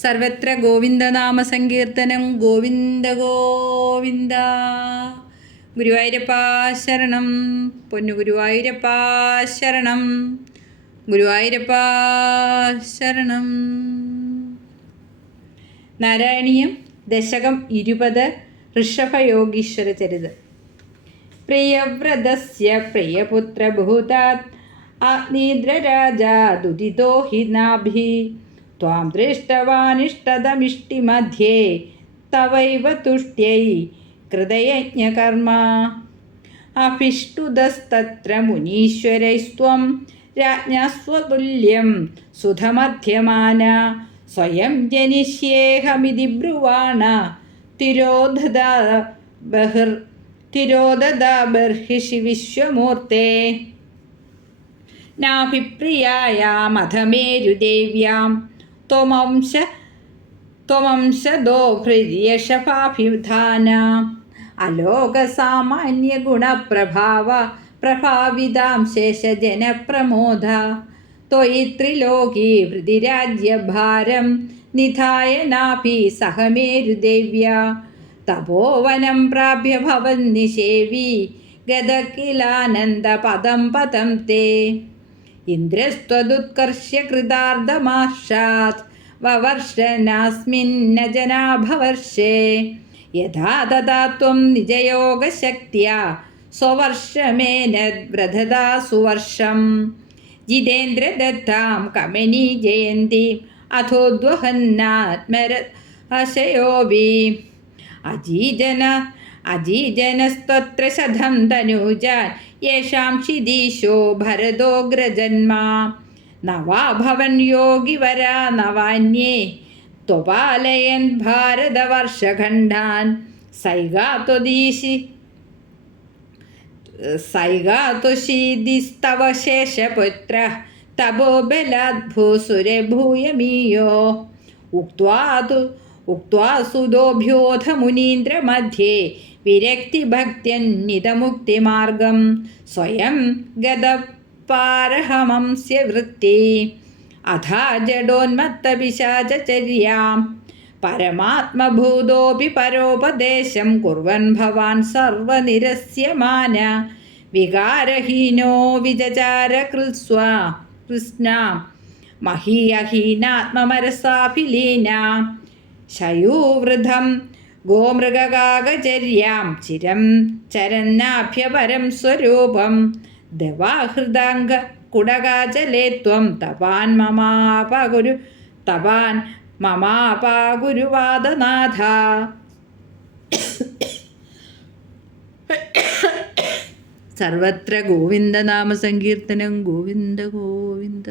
സർവത്ര ഗോവിന്ദനാമസങ്കീർത്തനം. ഗോവിന്ദ ഗോവിന്ദ. ഗുരുവായൂരപ്പാ ശരണം. പൊന്നു ഗുരുവായൂരപ്പാ ശരണം. ഗുരുവായൂരപ്പാ ശരണം. നാരായണീയം ദശകം 20. ഋഷഭയോഗീശ്വര ചരിതം. പ്രിയവ്രതസ്യ പ്രിയപുത്രഭൂതാത് ആഗ്നീദ്രരാജാ ദുരിതോ ഹി നാഭി ത്വാം ദൃഷ്ടവാനിഷ്ടതമിഷ്ടിമധ്യേ തവൈവ തുഷ്ട്യൈ കൃതയജ്ഞകർമ്മ അഭിഷ്ടുതസ്തത്ര മുനീശ്വരൈസ്ത്വം രാജ്ഞാ സ്വതുല്യം സുധമധ്യമാന സ്വയം ജനിഷ്യേഹമിതി ബ്രുവാണ തിരോദദ ബർഹിഷി വിശ്വമൂർത്തേ നാഭിപ്രിയായാമധമേരുദേവ്യാം ത്വമംശദോ ഹൃര്യഷഭാഭിധാന അലോകസാമാന്യഗുണപ്രഭാവ പ്രഭാവിതാം ശേഷജനപ്രമോദ ത്വയി ത്രിലോകീ ഹൃതിരാജ്യഭാരം നിധായ നാഭി സഹമേരുദേവ്യാ തപോവനം പ്രാപ്യ ഭവന്നിഷേവി ഗതകിലാനന്ദപദം പദം തേ ഇന്ദ്രസ്ത്വദുത്കർഷ്യ കൃതാർദ്ധമാർഷാത് വവർഷനാസ്മിന്ന ജനാഭവർഷേ യഥാ ദദാ ത്വം നിജയോഗശക്ത്യാ സ്വവർഷമേനവ്രധതാ സുവർഷം ജിതേന്ദ്രദത്താം കമനീ ജയന്തിം അഥോദ്വഹന്നാത്മരശയോവി അജീജനസ്ത്വത്ര ശതം തനൂജാൻ യേഷാം ക്ഷിതീശോ ഭരതോഗ്രജന്മാ നവാ ഭവൻ യോഗിവരാ നവാന്യേ ത്വപാലയൻ ഭാരതവർഷഖണ്ഡാൻ സൈഗാതുശീദിസ്തവ ശേഷപുത്ര തപോബലാത് ഭൂസുരഭൂയമീയോ ഉക്ത്വാ സുതോഭ്യോധ മുനീന്ദ്രമധ്യേ വിരക്തിഭക്ത്യന്നിതമുക്തിമാർഗം സ്വയം ഗതപാരഹമംസ്യ വൃത്തി അഥാ ജഡോന്മത്തപിശാചചര്യാം പരമാത്മഭൂതോപി പരോപദേശം കുർവൻ ഭവാൻ സർവനിരസ്യമാന വികാരഹീനോ വിചചാര കൃത്സ്നാം മഹീയഹീനാത്മമരസാഭിലീന ശയൂവൃധം ഗോമൃഗകാകചര്യാം ചിരം ചരന്നാഭ്യപരം സ്വരൂപം ദവാഹൃദാംഗ കുടകാചലേ ത്വം തപാൻ മമാപാഗുരുവാദനാഥ. സർവത്ര ഗോവിന്ദനാമസങ്കീർത്തനം. ഗോവിന്ദ ഗോവിന്ദ.